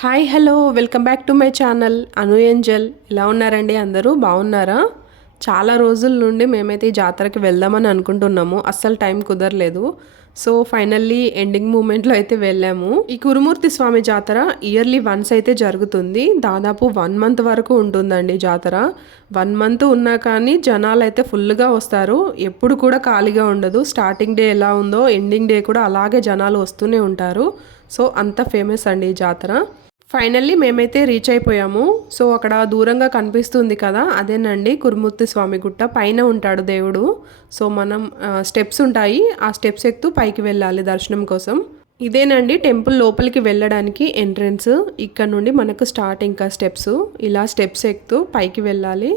Hi hello. Welcome back to my channel. Anu Angel. ఎలా ఉన్నారండి? అందరూ బాగున్నారా? చాలా రోజుల నుండి మేమైతే ఈ జాతరకి వెళ్దామని అనుకుంటున్నాము. అస్సలు టైం కుదరలేదు. సో ఫైనల్లీ ఎండింగ్ మూమెంట్లో అయితే వెళ్ళాము. ఈ కురుమూర్తి స్వామి జాతర ఇయర్లీ వన్స్ అయితే జరుగుతుంది. దాదాపు వన్ మంత్ వరకు ఉంటుందండి జాతర. వన్ మంత్ ఉన్నా కానీ జనాలు అయితే ఫుల్గా వస్తారు. ఎప్పుడు కూడా ఖాళీగా ఉండదు. స్టార్టింగ్ డే ఎలా ఉందో ఎండింగ్ డే కూడా అలాగే జనాలు వస్తూనే ఉంటారు. సో అంత ఫేమస్ అండి ఈ జాతర. ఫైనల్లీ మేమైతే రీచ్ అయిపోయాము. సో అక్కడ దూరంగా కనిపిస్తుంది కదా అదేనండి కురుమూర్తి స్వామి గుట్ట. పైన ఉంటాడు దేవుడు. సో మనం స్టెప్స్ ఉంటాయి. ఆ స్టెప్స్ ఎక్కుతూ పైకి వెళ్ళాలి దర్శనం కోసం. ఇదేనండి టెంపుల్ లోపలికి వెళ్ళడానికి ఎంట్రన్స్. ఇక్కడ నుండి మనకు స్టార్ట్ ఇంకా స్టెప్స్. ఇలా స్టెప్స్ ఎక్కుతూ పైకి వెళ్ళాలి.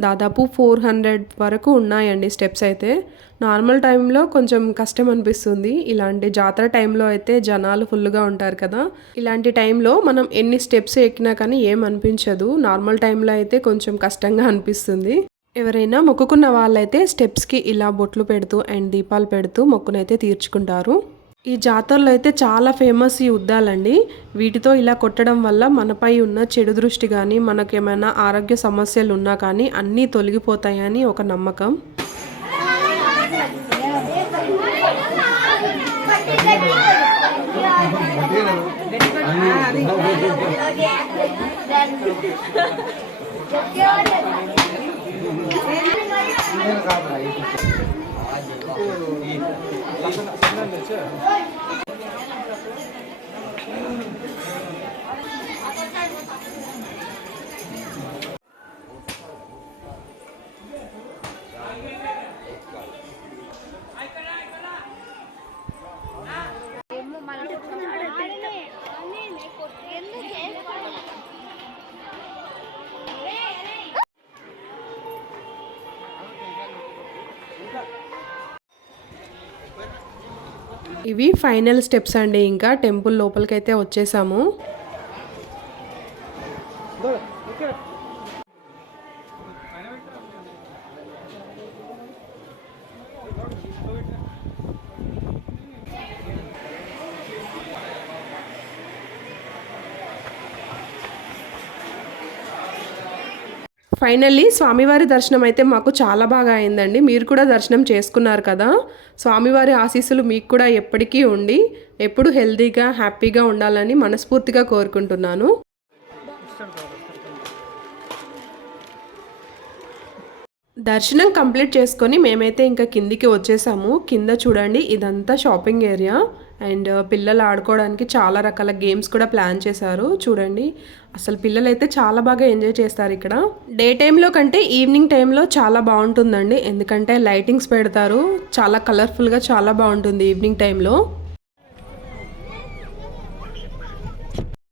దాదాపు ఫోర్ హండ్రెడ్ వరకు ఉన్నాయండి స్టెప్స్ అయితే. నార్మల్ టైంలో కొంచెం కష్టం అనిపిస్తుంది. ఇలాంటి జాతర టైంలో అయితే జనాలు ఫుల్గా ఉంటారు కదా. ఇలాంటి టైంలో మనం ఎన్ని స్టెప్స్ ఎక్కినా కానీ ఏం అనిపించదు. నార్మల్ టైంలో అయితే కొంచెం కష్టంగా అనిపిస్తుంది. ఎవరైనా మొక్కుకున్న వాళ్ళైతే స్టెప్స్కి ఇలా బొట్లు పెడుతూ అండ్ దీపాలు పెడుతూ మొక్కునైతే తీర్చుకుంటారు. ఈ జాతరలో అయితే చాలా ఫేమస్ ఈ ఉద్దాలండి వీటితో ఇలా కొట్టడం వల్ల మనపై ఉన్న చెడు దృష్టి కానీ మనకేమైనా ఆరోగ్య సమస్యలు ఉన్నా కానీ అన్నీ తొలగిపోతాయని ఒక నమ్మకం. 咱们俩现这儿。ఇవి ఫైనల్ స్టెప్స్ అండి. ఇంకా టెంపుల్ లోపలికైతే వచ్చేసాము. ఫైనల్లీ స్వామివారి దర్శనం అయితే మాకు చాలా బాగా అయిందండి. మీరు కూడా దర్శనం చేసుకున్నారు కదా? స్వామివారి ఆశీస్సులు మీకు కూడా ఎప్పటికీ ఉండి ఎప్పుడు హెల్తీగా హ్యాపీగా ఉండాలని మనస్ఫూర్తిగా కోరుకుంటున్నాను. దర్శనం కంప్లీట్ చేసుకొని మేమైతే ఇంకా కిందికి వచ్చేసాము. కింద చూడండి ఇదంతా షాపింగ్ ఏరియా. అండ్ పిల్లలు ఆడుకోవడానికి చాలా రకాల గేమ్స్ కూడా ప్లాన్ చేశారు. చూడండి అసలు పిల్లలు అయితే చాలా బాగా ఎంజాయ్ చేస్తారు ఇక్కడ. డే టైంలో కంటే ఈవినింగ్ టైంలో చాలా బాగుంటుందండి. ఎందుకంటే లైటింగ్స్ పెడతారు. చాలా కలర్ఫుల్గా చాలా బాగుంటుంది ఈవినింగ్ టైంలో.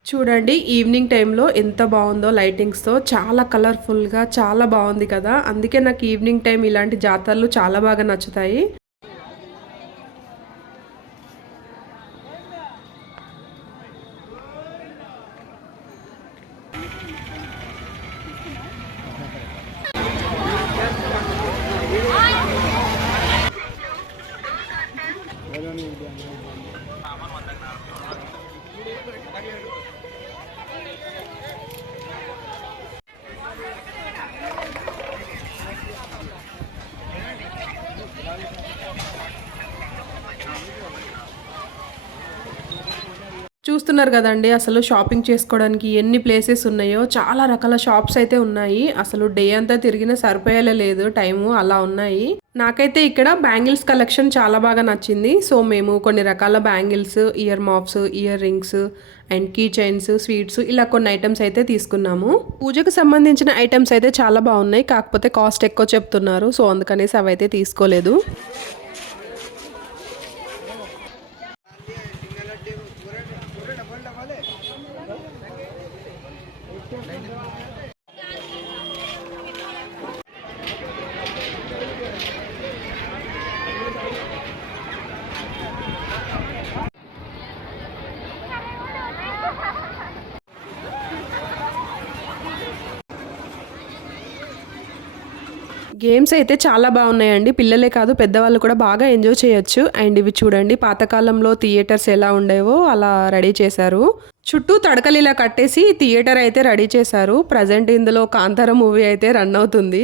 చూడండి ఈవినింగ్ టైంలో ఎంత బాగుందో లైటింగ్స్తో. చాలా కలర్ఫుల్గా చాలా బాగుంది కదా. అందుకే నాకు ఈవినింగ్ టైం ఇలాంటి జాతరలు చాలా బాగా నచ్చుతాయి. చూస్తున్నారు కదండి అసలు షాపింగ్ చేసుకోవడానికి ఎన్ని ప్లేసెస్ ఉన్నాయో చాలా రకాల షాప్స్ అయితే ఉన్నాయి. అసలు డే అంతా తిరిగినా సరిపోయేలా లేదు టైము అలా ఉన్నాయి. నాకైతే ఇక్కడ బ్యాంగిల్స్ కలెక్షన్ చాలా బాగా నచ్చింది. సో మేము కొన్ని రకాల bangles ear maps ear rings and key chains sweets ఇలా కొన్ని ఐటమ్స్ అయితే తీసుకున్నాము. పూజకు సంబంధించిన ఐటమ్స్ అయితే చాలా బాగున్నాయి. కాకపోతే కాస్ట్ ఎక్కువ చెప్తున్నారు. సో అందుకనేసి అవి అయితే తీసుకోలేదు. గేమ్స్ అయితే చాలా బాగున్నాయండి. పిల్లలే కాదు పెద్దవాళ్ళు కూడా బాగా ఎంజాయ్ చేయొచ్చు. అండ్ ఇవి చూడండి పాతకాలంలో థియేటర్స్ ఎలా ఉండేవో అలా రెడీ చేశారు. చుట్టూ తడకలు ఇలా కట్టేసి థియేటర్ అయితే రెడీ చేశారు. ప్రజెంట్ ఇందులో కాంతార మూవీ అయితే రన్ అవుతుంది.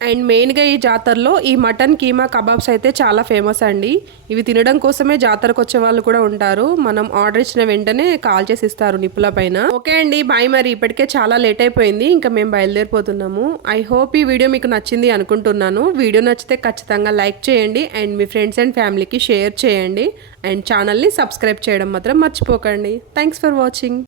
అండ్ మెయిన్గా ఈ జాతరలో ఈ మటన్ కీమా కబాబ్స్ అయితే చాలా ఫేమస్ అండి. ఇవి తినడం కోసమే జాతరకు వచ్చే వాళ్ళు కూడా ఉంటారు. మనం ఆర్డర్ ఇచ్చిన వెంటనే కాల్ చేసి ఇస్తారు నిప్పుల పైన. ఓకే అండి బాయ్ మరి. ఇప్పటికే చాలా లేట్ అయిపోయింది. ఇంకా మేము బయలుదేరిపోతున్నాము. ఐ హోప్ ఈ వీడియో మీకు నచ్చింది అనుకుంటున్నాను. వీడియో నచ్చితే ఖచ్చితంగా లైక్ చేయండి. అండ్ మీ ఫ్రెండ్స్ అండ్ ఫ్యామిలీకి షేర్ చేయండి. అండ్ ఛానల్ని సబ్స్క్రైబ్ చేయడం మాత్రం మర్చిపోకండి. Thanks for watching.